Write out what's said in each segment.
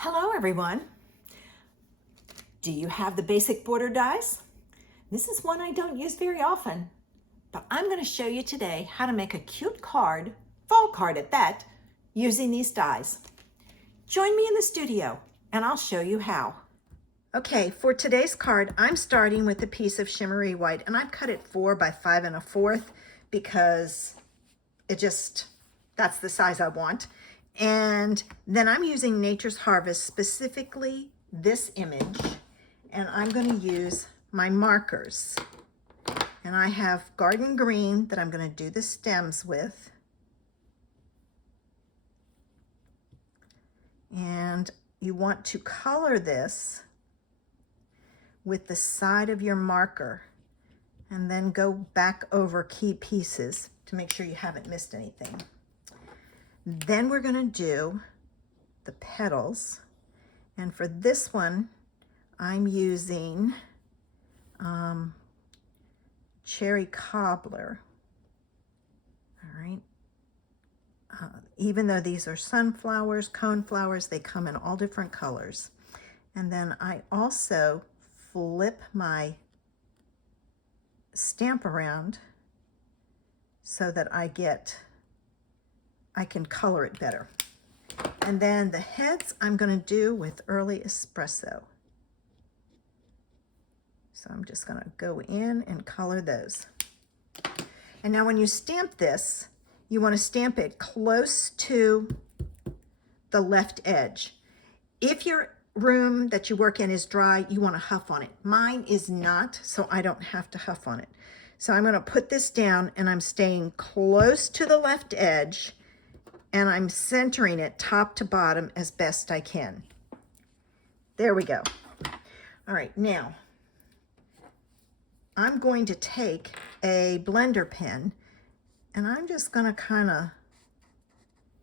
Hello everyone. Do you have the basic border dies? This is one I don't use very often, but I'm going to show you today how to make a cute card, fall card at that, using these dies. Join me in the studio and I'll show you how. Okay, for today's card, I'm starting with a piece of shimmery white, and I've cut it 4 by 5 1/4 because that's the size I want. And then I'm using Nature's Harvest, specifically this image, and I'm going to use my markers. And I have garden green that I'm going to do the stems with. And you want to color this with the side of your marker and then go back over key pieces to make sure you haven't missed anything. Then we're going to do the petals, and for this one I'm using cherry cobbler. All right, even though these are sunflowers, coneflowers, they come in all different colors. And then I also flip my stamp around so that I can color it better. And then the heads I'm going to do with early espresso. So I'm just going to go in and color those. And now when you stamp this, you want to stamp it close to the left edge. If your room that you work in is dry, you want to huff on it. Mine is not, so I don't have to huff on it. So I'm going to put this down and I'm staying close to the left edge, and I'm centering it top to bottom as best I can. There we go. All right, now I'm going to take a blender pen and I'm just going to kind of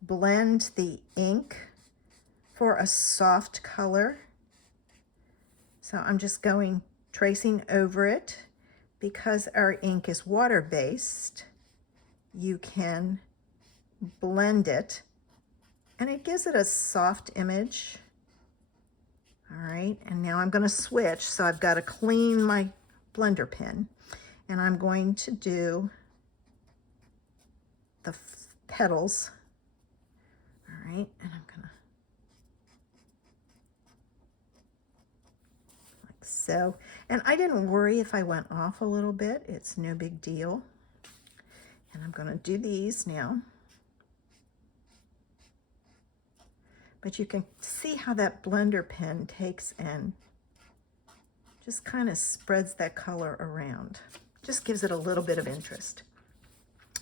blend the ink for a soft color. So I'm just tracing over it. Because our ink is water-based, you can blend it and it gives it a soft image. All right, and now I'm going to switch. So I've got to clean my blender pen, and I'm going to do the petals. All right, and I'm going to, like so. And I didn't worry if I went off a little bit. It's no big deal. And I'm going to do these now. But you can see how that blender pen takes and just kind of spreads that color around. Just gives it a little bit of interest.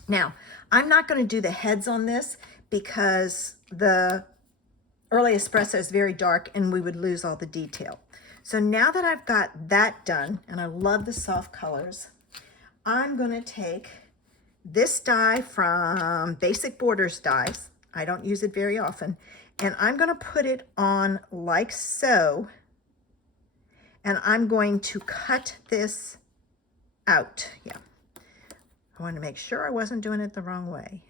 Now, I'm not going to do the heads on this because the early espresso is very dark and we would lose all the detail. So now that I've got that done, and I love the soft colors, I'm going to take this die from Basic Borders Dies. I don't use it very often. And I'm going to put it on like so. And I'm going to cut this out. Yeah. I wanted to make sure I wasn't doing it the wrong way.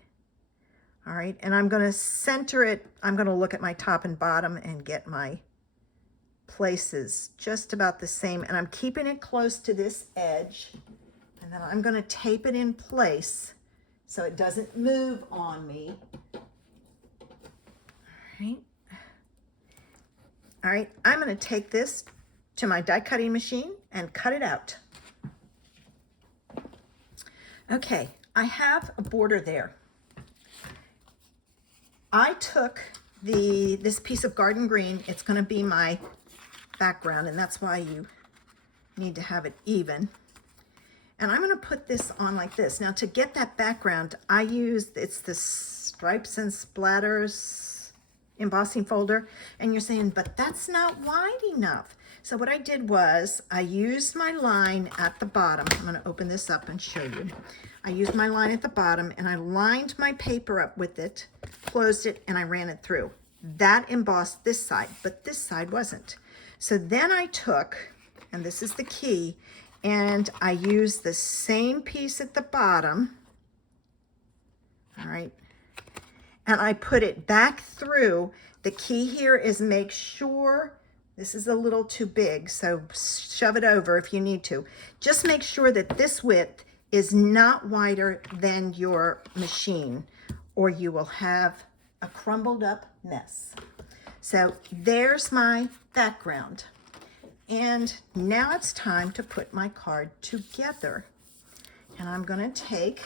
All right. And I'm going to center it. I'm going to look at my top and bottom and get my places just about the same. And I'm keeping it close to this edge. And then I'm going to tape it in place so it doesn't move on me. All right, I'm going to take this to my die cutting machine and cut it out. Okay, I have a border there. I took this piece of garden green. It's going to be my background, and that's why you need to have it even. And I'm going to put this on like this. Now, to get that background, it's the Stripes and Splatters embossing folder, and you're saying, but that's not wide enough. So what I did was I used my line at the bottom. I'm going to open this up and show you. I used my line at the bottom and I lined my paper up with it, closed it, and I ran it through. That embossed this side, but this side wasn't. So then I took, and this is the key, and I used the same piece at the bottom. All right, and I put it back through The key here is make sure, this is a little too big, so shove it over if you need to. Just make sure that this width is not wider than your machine, or you will have a crumbled up mess. So there's my background. And now it's time to put my card together. And I'm going to take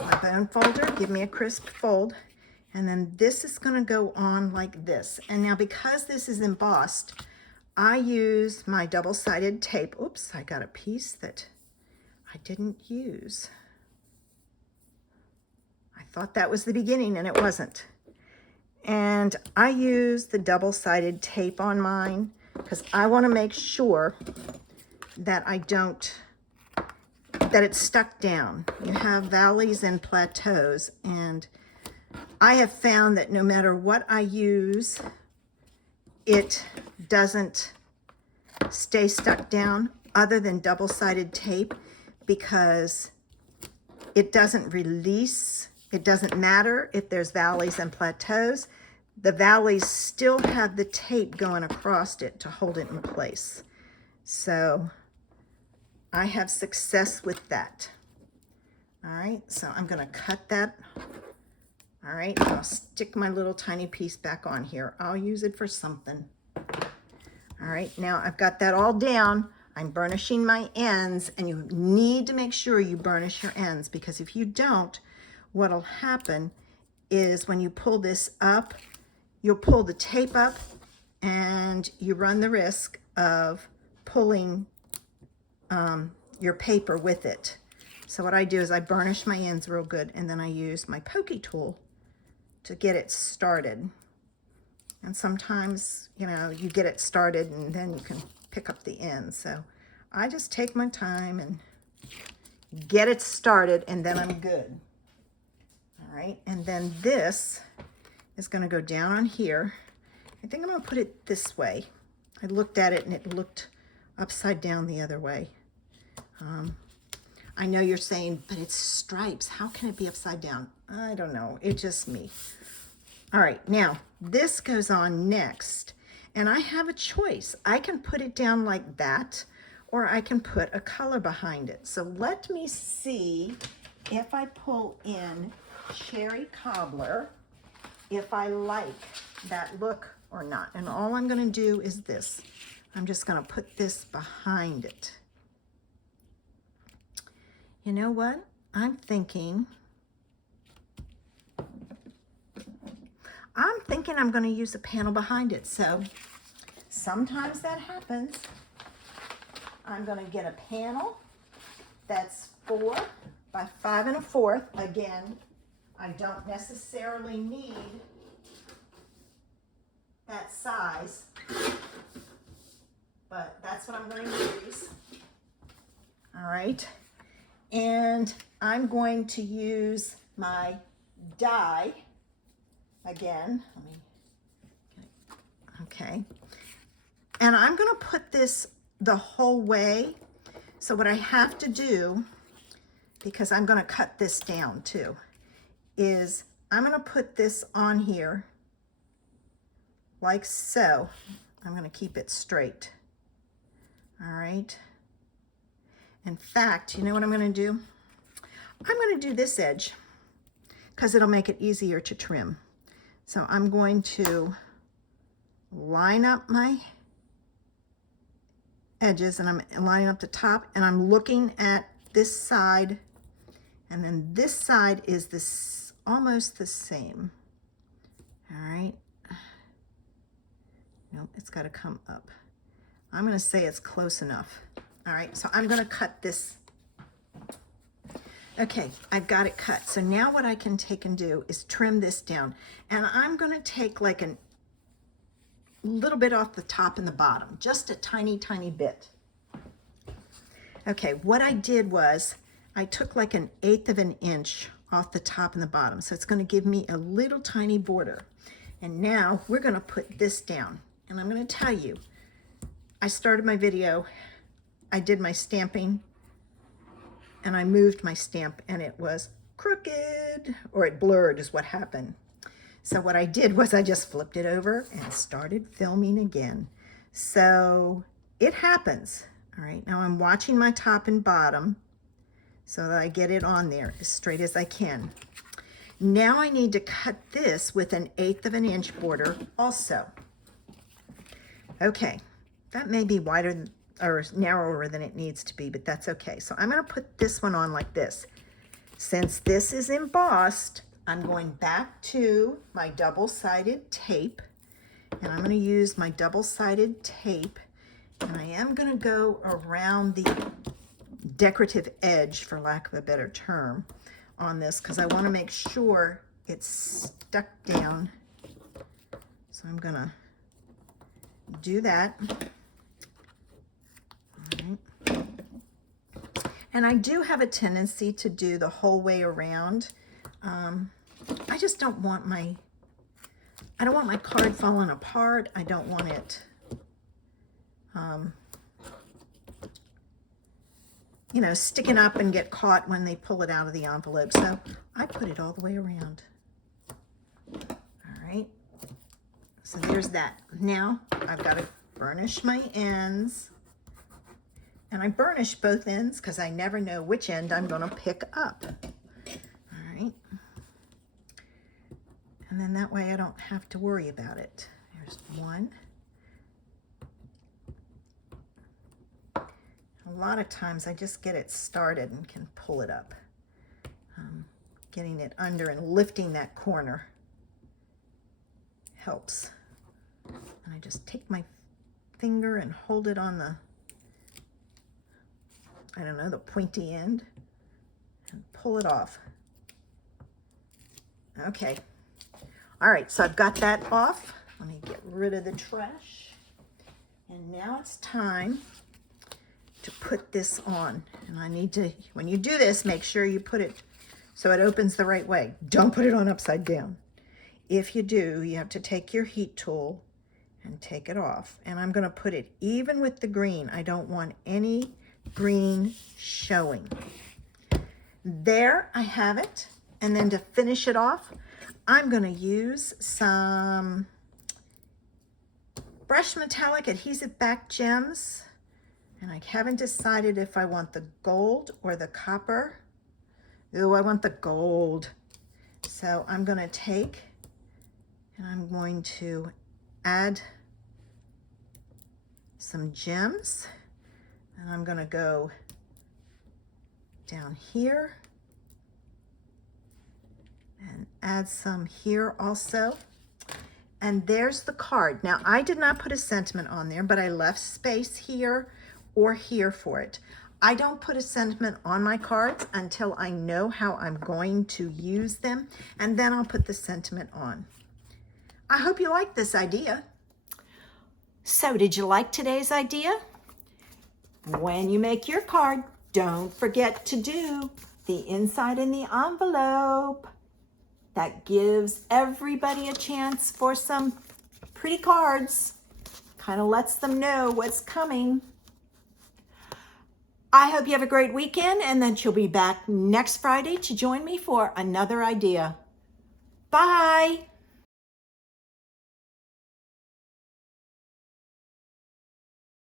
my bone folder, give me a crisp fold, and then this is going to go on like this. And now because this is embossed, I use my double-sided tape. Oops, I got a piece that I didn't use. I thought that was the beginning and it wasn't. And I use the double-sided tape on mine because I want to make sure that that it's stuck down. You have valleys and plateaus, and I have found that no matter what I use, it doesn't stay stuck down other than double-sided tape, because it doesn't release. It doesn't matter if there's valleys and plateaus. The valleys still have the tape going across it to hold it in place. So I have success with that. All right, so I'm going to cut that. All right, I'll stick my little tiny piece back on here. I'll use it for something. All right, now I've got that all down. I'm burnishing my ends, and you need to make sure you burnish your ends, because if you don't, what'll happen is when you pull this up, you'll pull the tape up and you run the risk of pulling your paper with it. So what I do is I burnish my ends real good, and then I use my pokey tool to get it started. And sometimes, you know, you get it started and then you can pick up the ends. So I just take my time and get it started, and then I'm good. All right, and then this is going to go down on here. I think I'm going to put it this way. I looked at it and it looked upside down the other way. I know you're saying, but it's stripes. How can it be upside down? I don't know. It's just me. All right, now this goes on next, and I have a choice. I can put it down like that, or I can put a color behind it. So let me see if I pull in Cherry Cobbler, if I like that look or not. And all I'm going to do is this. I'm just going to put this behind it. You know what? I'm thinking I'm going to use a panel behind it. So sometimes that happens. I'm going to get a panel that's 4 by 5 1/4. Again, I don't necessarily need that size, but that's what I'm going to use. All right. And I'm going to use my die again. Okay. And I'm going to put this the whole way. So what I have to do, because I'm going to cut this down too, is I'm going to put this on here like so. I'm going to keep it straight. All right. In fact, you know what I'm going to do? I'm going to do this edge because it'll make it easier to trim. So I'm going to line up my edges, and I'm lining up the top, and I'm looking at this side, and then this side is this almost the same. All right. Nope, it's got to come up. I'm going to say it's close enough. All right, so I'm going to cut this. Okay, I've got it cut. So now what I can take and do is trim this down. And I'm going to take like a little bit off the top and the bottom, just a tiny, tiny bit. Okay, what I did was I took like 1/8 of an inch off the top and the bottom. So it's going to give me a little tiny border. And now we're going to put this down. And I'm going to tell you, I started my video, I did my stamping, and I moved my stamp and it was crooked, or it blurred is what happened. So what I did was I just flipped it over and started filming again. So it happens. All right, now I'm watching my top and bottom so that I get it on there as straight as I can. Now I need to cut this with 1/8 of an inch border also. Okay, that may be wider or narrower than it needs to be, but that's okay. So I'm going to put this one on like this. Since this is embossed, I'm going back to my double-sided tape, and I'm going to use my double-sided tape, and I am going to go around the decorative edge, for lack of a better term, on this because I want to make sure it's stuck down. So I'm going to do that. All right. And I do have a tendency to do the whole way around. I just don't want my card falling apart. I don't want it, you know, sticking up and get caught when they pull it out of the envelope. So I put it all the way around. All right. So there's that. Now I've got to burnish my ends. And I burnish both ends because I never know which end I'm going to pick up. All right. And then that way I don't have to worry about it. There's one. A lot of times I just get it started and can pull it up. Getting it under and lifting that corner helps. And I just take my finger and hold it on the, I don't know, the pointy end and pull it off. Okay. All right, so I've got that off. Let me get rid of the trash. And now it's time to put this on. And I need to, when you do this, make sure you put it so it opens the right way. Don't put it on upside down. If you do, you have to take your heat tool and take it off. And I'm going to put it even with the green. I don't want any green showing. There I have it. And then to finish it off, I'm going to use some brushed metallic adhesive back gems. And I haven't decided if I want the gold or the copper. Ooh, I want the gold. So I'm going to take and I'm going to add some gems. And I'm going to go down here and add some here also. And there's the card. Now, I did not put a sentiment on there, but I left space here or here for it. I don't put a sentiment on my cards until I know how I'm going to use them, and then I'll put the sentiment on. I hope you like this idea. So, did you like today's idea? When you make your card, don't forget to do the inside in the envelope. That gives everybody a chance for some pretty cards. Kind of lets them know what's coming. I hope you have a great weekend and that you'll be back next Friday to join me for another idea. Bye.